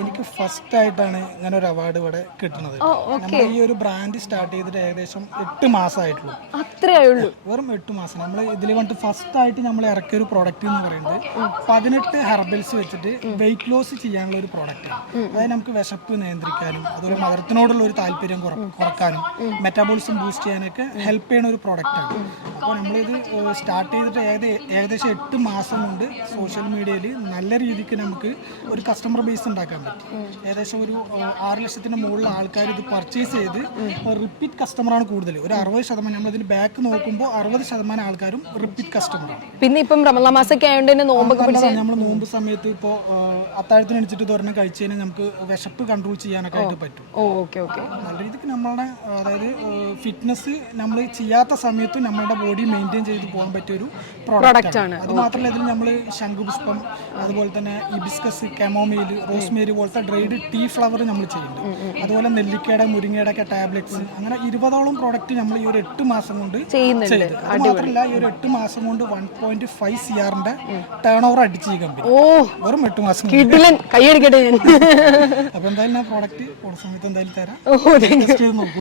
എനിക്ക് ഫസ്റ്റ് ആയിട്ടാണ് ഇങ്ങനെ ഒരു അവാർഡ് ഇവിടെ കിട്ടുന്നത്. നമ്മൾ ഈ ഒരു ബ്രാൻഡ് സ്റ്റാർട്ട് ചെയ്തിട്ട് ഏകദേശം 8 മാസമായിട്ടുള്ളൂ. അത്രേ ഉള്ളൂ? വെറും 8 മാസം. നമ്മൾ ഇതിൽ വന്നിട്ട് ഫസ്റ്റ് ആയിട്ട് നമ്മൾ ഇറക്കിയ ഒരു പ്രോഡക്റ്റ് എന്ന് പറയുന്നത് 18 ഹെർബൽസ് വെച്ചിട്ട് വെയിറ്റ് ലോസ് ചെയ്യാനുള്ള ഒരു പ്രോഡക്റ്റ്. അതായത് നമുക്ക് വിശപ്പ് നിയന്ത്രിക്കാനും അതുപോലെ മധുരത്തിനോടുള്ള ഒരു താല്പര്യം കുറക്കാനും മെറ്റാബോളിസം ബൂസ്റ്റ് ചെയ്യാനൊക്കെ ഹെൽപ്പ് ചെയ്യുന്ന ഒരു പ്രോഡക്റ്റാണ്. അപ്പോൾ നമ്മളിത് സ്റ്റാർട്ട് ചെയ്തിട്ട് ഏകദേശം 8 മാസം കൊണ്ട് സോഷ്യൽ മീഡിയയിൽ നല്ല രീതിക്ക് നമുക്ക് ഒരു കസ്റ്റമർ ബേസ് ഉണ്ടാക്കാൻ പറ്റും. ഏകദേശം ഒരു 6 ലക്ഷത്തിന് മുകളിൽ ആൾക്കാർ ഇത് പർച്ചേസ് ചെയ്ത് റിപ്പീറ്റ് കസ്റ്റമറാണ് കൂടുതൽ. ഒരു 60%, നമ്മളിതിന് ബാക്ക് നോക്കുമ്പോൾ 60% ആൾക്കാരും റിപ്പീറ്റ് കസ്റ്റമറാണ്. പിന്നെ ഇപ്പം റമളാൻ മാസമൊക്കെ ആയതുകൊണ്ട് നമ്മൾ നോമ്പ് സമയത്ത് ഇപ്പോൾ അത്താഴത്തിന് അടിച്ചിട്ട് തുറന്ന് കഴിച്ചു കഴിഞ്ഞാൽ നമുക്ക് വിശപ്പ് കൺട്രോൾ ചെയ്യാനൊക്കെ ആയിട്ട് പറ്റും. നല്ല രീതിക്ക് നമ്മളുടെ അതായത് ഫിറ്റ്നസ് നമ്മൾ ചെയ്യാത്ത സമയത്തും നമ്മളുടെ ബോഡി മെയിൻറ്റെയിൻ ചെയ്ത് പോകാൻ പറ്റിയ ഒരു പ്രോഡക്റ്റ് ആണ്. അത് മാത്രമല്ല ഇതിൽ നമ്മൾ ശംഖുപുഷ്പം, അതുപോലെ തന്നെ ഹിബിസ്കസ്, കെമോമൈൽ, റോസ്മേരി പോലത്തെ ഡ്രൈഡ് ടീ ഫ്ലവർ നമ്മൾ ചെയ്യുന്നുണ്ട്. അതുപോലെ നെല്ലിക്കയുടെ, മുരിങ്ങയുടെ ഒക്കെ ടാബ്ലറ്റ്സ്, അങ്ങനെ 20ഓളം പ്രോഡക്റ്റ് നമ്മൾ ഈ ഒരു 8 മാസം കൊണ്ട് ചെയ്യുന്നുണ്ട്. അത് മാത്രമല്ല ഈ ഒരു 8 മാസം കൊണ്ട് 1.5 CR ടേൺ ഓവർ അടിച്ച് ഈ കമ്പനി വെറും 8 മാസം. കൈയടിക്കട്ടെ ഞാൻ. അപ്പൊ എന്തായാലും ഞാൻ പ്രോഡക്റ്റ് സമയത്ത് എന്തായാലും തരാം.